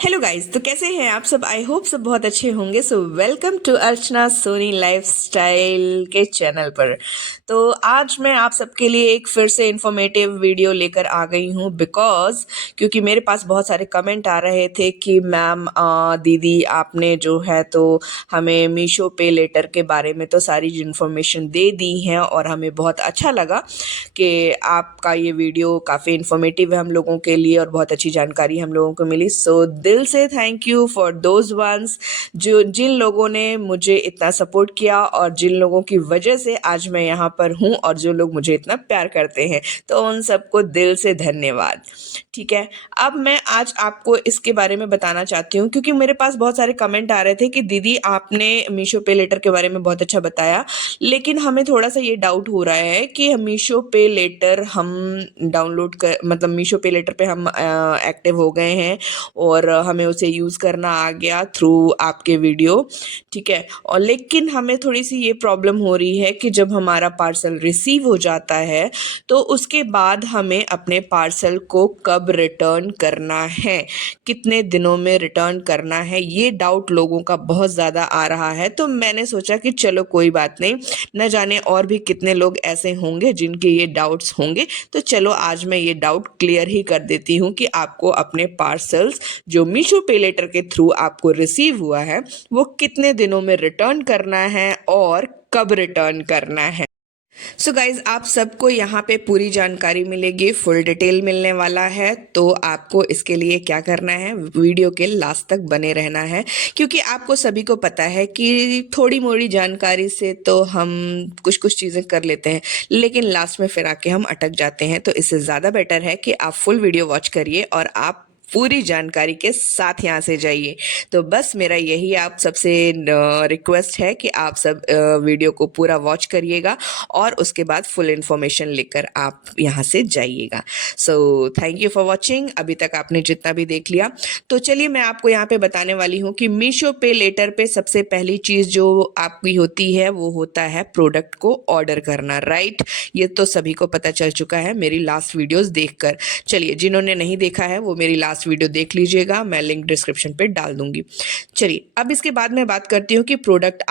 Hello guys, तो कैसे हैं आप सब। आई होप सब बहुत अच्छे होंगे। So welcome to Archana Soni lifestyle के चैनल पर। तो आज मैं आप सबके लिए एक फिर से इंफॉर्मेटिव वीडियो लेकर आ गई हूँ क्योंकि मेरे पास बहुत सारे कमेंट आ रहे थे कि मैम दीदी आपने जो है तो हमें मीशो पे लेटर के बारे में तो सारी इन्फॉर्मेशन दे दी हैं और हमें बहुत अच्छा लगा कि आपका ये वीडियो काफ़ी इन्फॉर्मेटिव है हम लोगों के लिए और बहुत अच्छी जानकारी हम लोगों को मिली। सो दिल से thank you for those ones जो जिन लोगों ने मुझे इतना सपोर्ट किया और जिन लोगों की वजह से आज मैं यहाँ पर हूँ और जो लोग मुझे इतना प्यार करते हैं, तो उन सबको दिल से धन्यवाद। ठीक है, अब मैं आज आपको इसके बारे में बताना चाहती हूँ क्योंकि मेरे पास बहुत सारे कमेंट आ रहे थे कि दीदी आपने मीशो पे लेटर के बारे में बहुत अच्छा बताया, लेकिन हमें थोड़ा सा ये डाउट हो रहा है कि मीशो पे लेटर हम डाउनलोड कर मतलब मीशो पे लेटर पे हम एक्टिव हो गए हैं और हमें उसे यूज़ करना आ गया थ्रू आपके वीडियो। ठीक है, और लेकिन हमें थोड़ी सी ये प्रॉब्लम हो रही है कि जब हमारा पार्सल रिसीव हो जाता है तो उसके बाद हमें अपने पार्सल को कब रिटर्न करना है, कितने दिनों में रिटर्न करना है, ये डाउट लोगों का बहुत ज़्यादा आ रहा है। तो मैंने सोचा कि चलो कोई बात नहीं, न जाने और भी कितने लोग ऐसे होंगे जिनके ये डाउट्स होंगे, तो चलो आज मैं ये डाउट क्लियर ही कर देती हूँ कि आपको अपने पार्सल्स जो मीशो पे लेटर के थ्रू आपको रिसीव हुआ है वो कितने दिनों में रिटर्न करना है और कब रिटर्न करना है। सो गाइज, आप सबको यहाँ पे पूरी जानकारी मिलेगी, फुल डिटेल मिलने वाला है। तो आपको इसके लिए क्या करना है, वीडियो के लास्ट तक बने रहना है क्योंकि आपको सभी को पता है कि थोड़ी मोड़ी जानकारी से तो हम कुछ कुछ चीज़ें कर लेते हैं लेकिन लास्ट में फिर आके हम अटक जाते हैं। तो इससे ज़्यादा बेटर है कि आप फुल वीडियो वॉच करिए और आप पूरी जानकारी के साथ यहाँ से जाइए। तो बस मेरा यही आप सबसे रिक्वेस्ट है कि आप सब वीडियो को पूरा वॉच करिएगा और उसके बाद फुल इन्फॉर्मेशन लेकर आप यहाँ से जाइएगा। So thank you for watching. अभी तक आपने जितना भी देख लिया, तो चलिए मैं आपको यहाँ पे बताने वाली हूँ कि मीशो पे लेटर पे सबसे पहली चीज़ जो आपकी होती है वो होता है प्रोडक्ट को ऑर्डर करना। राइट, ये तो सभी को पता चल चुका है मेरी लास्ट वीडियोस देखकर। चलिए, जिन्होंने नहीं देखा है वो मेरी लास्ट वीडियो देख लीजिएगा, मैं लिंक डिस्क्रिप्शन पे डाल दूंगी। चलिए, अब इसके बाद मैं बात करती हूँ कि प्रोडक्ट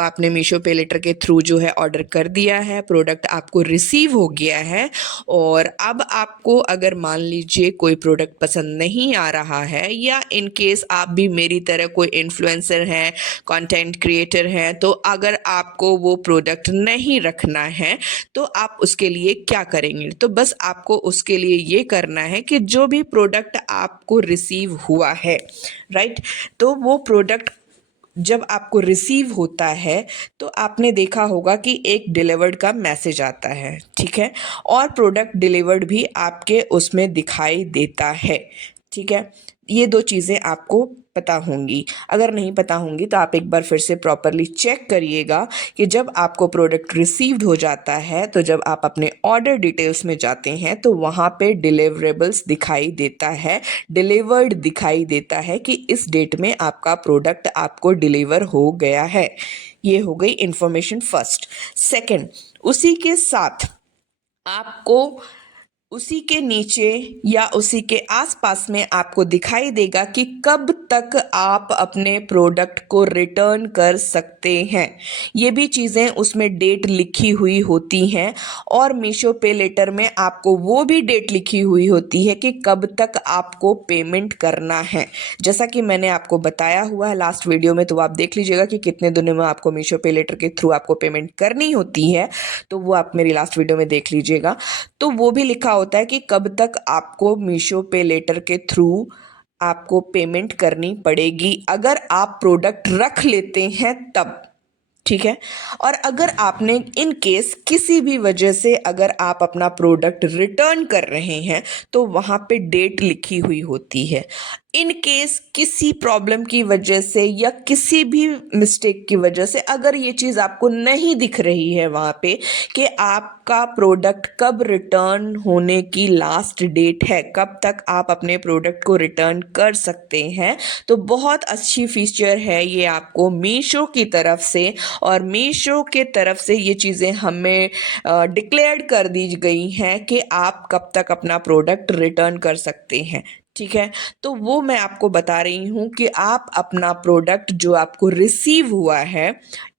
आपने मीशो पे लेटर के थ्रू जो है ऑर्डर कर दिया है, प्रोडक्ट आपको रिसीव हो गया है और अब आपको अगर मान लीजिए कोई प्रोडक्ट पसंद नहीं आ रहा है या इन केस आप भी मेरी तरह कोई इन्फ्लुएंसर हैं, कंटेंट क्रिएटर हैं, तो अगर आपको वो प्रोडक्ट नहीं रखना है तो आप उसके लिए क्या करेंगे। तो बस आपको उसके लिए ये करना है कि जो भी प्रोडक्ट आपको रिसीव हुआ है, राइट, तो वो प्रोडक्ट जब आपको रिसीव होता है तो आपने देखा होगा कि एक डिलीवर्ड का मैसेज आता है। ठीक है, और प्रोडक्ट डिलीवर्ड भी आपके उसमें दिखाई देता है। ठीक है, ये दो चीज़ें आपको पता होंगी। अगर नहीं पता होंगी तो आप एक बार फिर से प्रॉपरली चेक करिएगा कि जब आपको प्रोडक्ट रिसीव्ड हो जाता है तो जब आप अपने ऑर्डर डिटेल्स में जाते हैं तो वहाँ पे डिलीवरेबल्स दिखाई देता है, डिलीवर्ड दिखाई देता है कि इस डेट में आपका प्रोडक्ट आपको डिलीवर हो गया है। ये हो गई इंफॉर्मेशन फर्स्ट। सेकंड, उसी के साथ आपको उसी के नीचे या उसी के आसपास में आपको दिखाई देगा कि कब तक आप अपने प्रोडक्ट को रिटर्न कर सकते हैं। ये भी चीज़ें उसमें डेट लिखी हुई होती हैं और मीशो पे लेटर में आपको वो भी डेट लिखी हुई होती है कि कब तक आपको पेमेंट करना है। जैसा कि मैंने आपको बताया हुआ है लास्ट वीडियो में, तो आप देख लीजिएगा कि कितने दिनों में आपको मीशो पे लेटर के थ्रू आपको पेमेंट करनी होती है, तो वो आप मेरी लास्ट वीडियो में देख लीजिएगा। तो वो भी लिखा होता है कि कब तक आपको मीशो पे लेटर के थ्रू आपको पेमेंट करनी पड़ेगी अगर आप प्रोडक्ट रख लेते हैं तब। ठीक है, और अगर आपने इन केस किसी भी वजह से अगर आप अपना प्रोडक्ट रिटर्न कर रहे हैं तो वहाँ पे डेट लिखी हुई होती है। इन केस किसी प्रॉब्लम की वजह से या किसी भी मिस्टेक की वजह से अगर ये चीज़ आपको नहीं दिख रही है वहाँ पे कि आपका प्रोडक्ट कब रिटर्न होने की लास्ट डेट है, कब तक आप अपने प्रोडक्ट को रिटर्न कर सकते हैं, तो बहुत अच्छी फीचर है ये आपको मीशो की तरफ से। और मीशो के तरफ से ये चीज़ें हमें डिक्लेयर्ड कर दी गई हैं कि आप कब तक अपना प्रोडक्ट रिटर्न कर सकते हैं। ठीक है। तो वो मैं आपको बता रही हूँ कि आप अपना प्रोडक्ट जो आपको रिसीव हुआ है,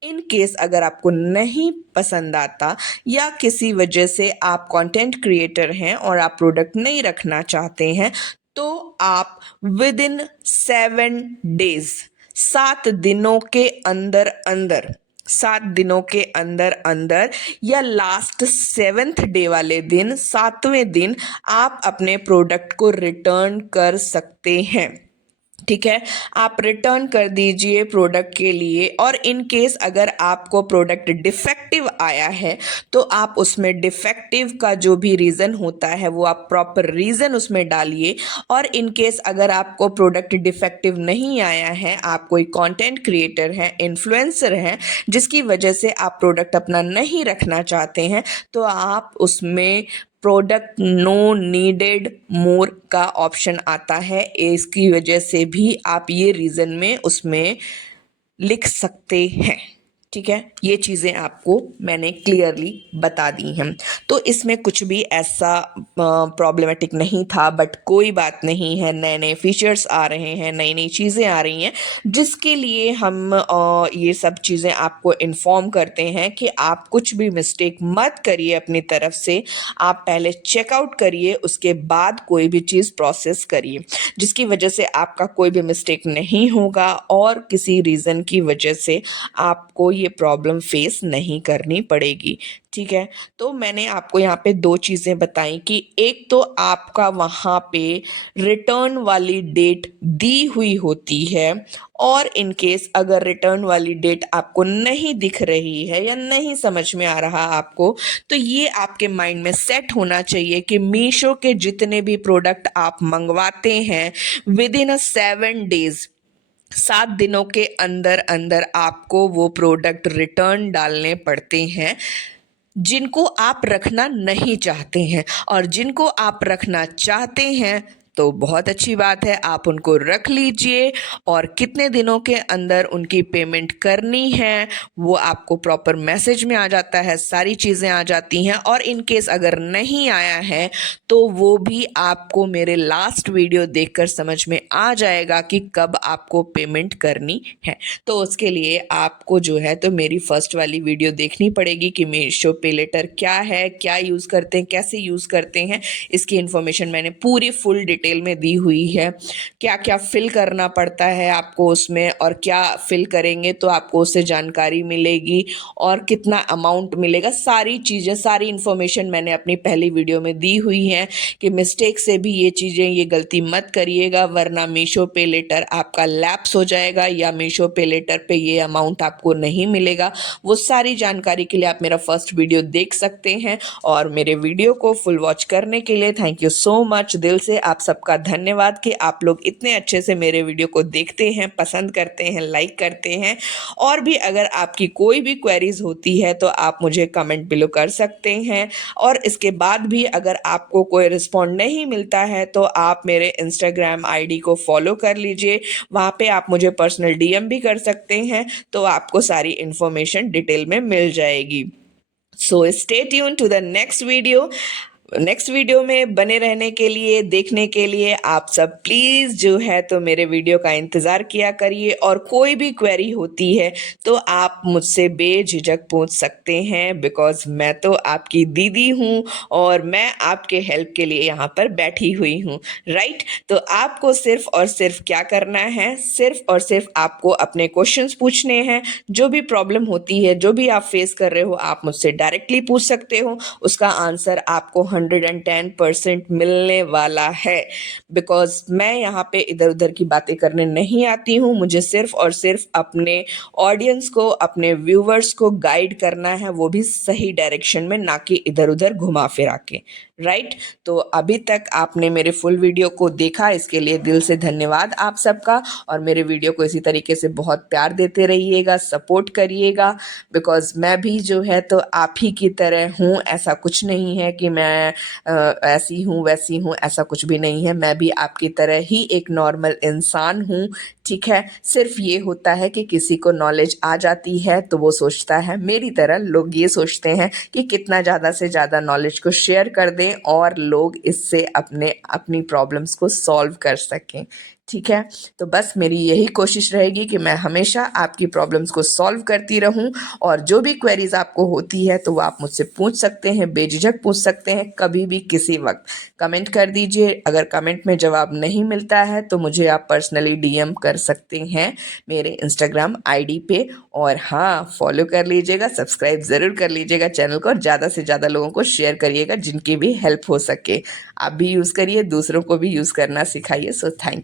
इन केस अगर आपको नहीं पसंद आता या किसी वजह से आप कंटेंट क्रिएटर हैं और आप प्रोडक्ट नहीं रखना चाहते हैं, तो आप विद इन 7 डेज, 7 दिनों के अंदर अंदर, 7 दिनों के अंदर अंदर या लास्ट 7th डे वाले दिन, 7वें दिन आप अपने प्रोडक्ट को रिटर्न कर सकते हैं। ठीक है, आप रिटर्न कर दीजिए प्रोडक्ट के लिए। और इन केस अगर आपको प्रोडक्ट डिफेक्टिव आया है तो आप उसमें डिफेक्टिव का जो भी रीज़न होता है वो आप प्रॉपर रीज़न उसमें डालिए। और इन केस अगर आपको प्रोडक्ट डिफेक्टिव नहीं आया है, आप कोई कंटेंट क्रिएटर हैं, इन्फ्लुएंसर हैं, जिसकी वजह से आप प्रोडक्ट अपना नहीं रखना चाहते हैं, तो आप उसमें प्रोडक्ट नो नीडेड मोर का ऑप्शन आता है। इसकी वजह से भी आप ये रीज़न में उसमें लिख सकते हैं। ठीक है, ये चीज़ें आपको मैंने क्लियरली बता दी हैं। तो इसमें कुछ भी ऐसा प्रॉब्लमेटिक नहीं था, बट कोई बात नहीं है, नए नए फीचर्स आ रहे हैं, नई नई चीज़ें आ रही हैं, जिसके लिए हम ये सब चीज़ें आपको इन्फॉर्म करते हैं कि आप कुछ भी मिस्टेक मत करिए अपनी तरफ से। आप पहले चेकआउट करिए, उसके बाद कोई भी चीज़ प्रोसेस करिए, जिसकी वजह से आपका कोई भी मिस्टेक नहीं होगा और किसी रीज़न की वजह से आपको ये प्रॉब्लम फेस नहीं करनी पड़ेगी। ठीक है, तो मैंने आपको यहाँ पे 2 चीज़ें बताई कि एक तो आपका वहाँ पे रिटर्न वाली डेट दी हुई होती है, और इन केस अगर रिटर्न वाली डेट आपको नहीं दिख रही है या नहीं समझ में आ रहा आपको, तो ये आपके माइंड में सेट होना चाहिए कि मीशो के जितने भी प्रोडक्ट आप मंगवाते हैं, विद इन 7 डेज, 7 दिनों के अंदर अंदर आपको वो प्रोडक्ट रिटर्न डालने पड़ते हैं, जिनको आप रखना नहीं चाहते हैं। और जिनको आप रखना चाहते हैं तो बहुत अच्छी बात है, आप उनको रख लीजिए, और कितने दिनों के अंदर उनकी पेमेंट करनी है वो आपको प्रॉपर मैसेज में आ जाता है, सारी चीज़ें आ जाती हैं। और इन केस अगर नहीं आया है तो वो भी आपको मेरे लास्ट वीडियो देखकर समझ में आ जाएगा कि कब आपको पेमेंट करनी है। तो उसके लिए आपको जो है तो मेरी फर्स्ट वाली वीडियो देखनी पड़ेगी कि मीशो पे लेटर क्या है, क्या यूज़ करते हैं, कैसे यूज़ करते हैं। इसकी इन्फॉर्मेशन मैंने पूरी फुल डिटेल में दी हुई है, क्या क्या फिल करना पड़ता है आपको उसमें, और क्या फिल करेंगे तो आपको उससे जानकारी मिलेगी, और कितना अमाउंट मिलेगा, सारी चीज़ें, सारी इन्फॉर्मेशन मैंने अपनी पहली वीडियो में दी हुई है कि मिस्टेक से भी ये चीज़ें, ये गलती मत करिएगा, वरना मीशो पे लेटर आपका लैप्स हो जाएगा या मीशो पे लेटर पे ये अमाउंट आपको नहीं मिलेगा। वो सारी जानकारी के लिए आप मेरा फर्स्ट वीडियो देख सकते हैं। और मेरे वीडियो को फुल वॉच करने के लिए थैंक यू सो मच, दिल से आप सबका धन्यवाद कि आप लोग इतने अच्छे से मेरे वीडियो को देखते हैं, पसंद करते हैं, लाइक करते हैं। और भी अगर आपकी कोई भी क्वेरीज होती है तो आप मुझे कमेंट बिलो कर सकते हैं। और इसके बाद भी अगर आपको कोई रिस्पॉन्ड नहीं मिलता है तो आप मेरे इंस्टाग्राम आईडी को फॉलो कर लीजिए, वहाँ पे आप मुझे पर्सनल डीएम भी कर सकते हैं, तो आपको सारी इन्फॉर्मेशन डिटेल में मिल जाएगी। So stay tuned to the next video में बने रहने के लिए, देखने के लिए आप सब प्लीज़ जो है तो मेरे वीडियो का इंतज़ार किया करिए। और कोई भी क्वेरी होती है तो आप मुझसे बेझिझक पूछ सकते हैं, बिकॉज़ मैं तो आपकी दीदी हूँ और मैं आपके हेल्प के लिए यहाँ पर बैठी हुई हूँ, राइट। तो आपको सिर्फ और सिर्फ क्या करना है, सिर्फ और सिर्फ आपको अपने क्वेश्चंस पूछने हैं। जो भी प्रॉब्लम होती है, जो भी आप फेस कर रहे हो, आप मुझसे डायरेक्टली पूछ सकते हो, उसका आंसर आपको 110% मिलने वाला है। बिकॉज मैं यहाँ पे इधर उधर की बातें करने नहीं आती हूँ, मुझे सिर्फ और सिर्फ अपने ऑडियंस को, अपने व्यूवर्स को गाइड करना है, वो भी सही डायरेक्शन में, ना कि इधर उधर घुमा फिरा के, राइट। तो अभी तक आपने मेरे फुल वीडियो को देखा, इसके लिए दिल से धन्यवाद आप सबका। और मेरे वीडियो को इसी तरीके से बहुत प्यार देते रहिएगा, सपोर्ट करिएगा, बिकॉज मैं भी जो है तो आप ही की तरह हूँ। ऐसा कुछ नहीं है कि मैं ऐसी हूँ वैसी हूँ, ऐसा कुछ भी नहीं है। मैं भी आपकी तरह ही एक नॉर्मल इंसान हूँ, ठीक है। सिर्फ ये होता है कि किसी को नॉलेज आ जाती है तो वो सोचता है, मेरी तरह लोग ये सोचते हैं कि कितना ज़्यादा से ज़्यादा नॉलेज को शेयर कर दें बने और लोग इससे अपनी प्रॉब्लम्स को सॉल्व कर सकें। ठीक है, तो बस मेरी यही कोशिश रहेगी कि मैं हमेशा आपकी प्रॉब्लम्स को सॉल्व करती रहूं, और जो भी क्वेरीज आपको होती है तो वो आप मुझसे पूछ सकते हैं, बेझिझक पूछ सकते हैं, कभी भी किसी वक्त कमेंट कर दीजिए। अगर कमेंट में जवाब नहीं मिलता है तो मुझे आप पर्सनली डीएम कर सकते हैं मेरे इंस्टाग्राम आईडी पे। और हाँ, फॉलो कर लीजिएगा, सब्सक्राइब ज़रूर कर लीजिएगा चैनल को, और ज़्यादा से ज़्यादा लोगों को शेयर करिएगा जिनकी भी हेल्प हो सके। आप भी यूज़ करिए, दूसरों को भी यूज़ करना सिखाइए। So thank you.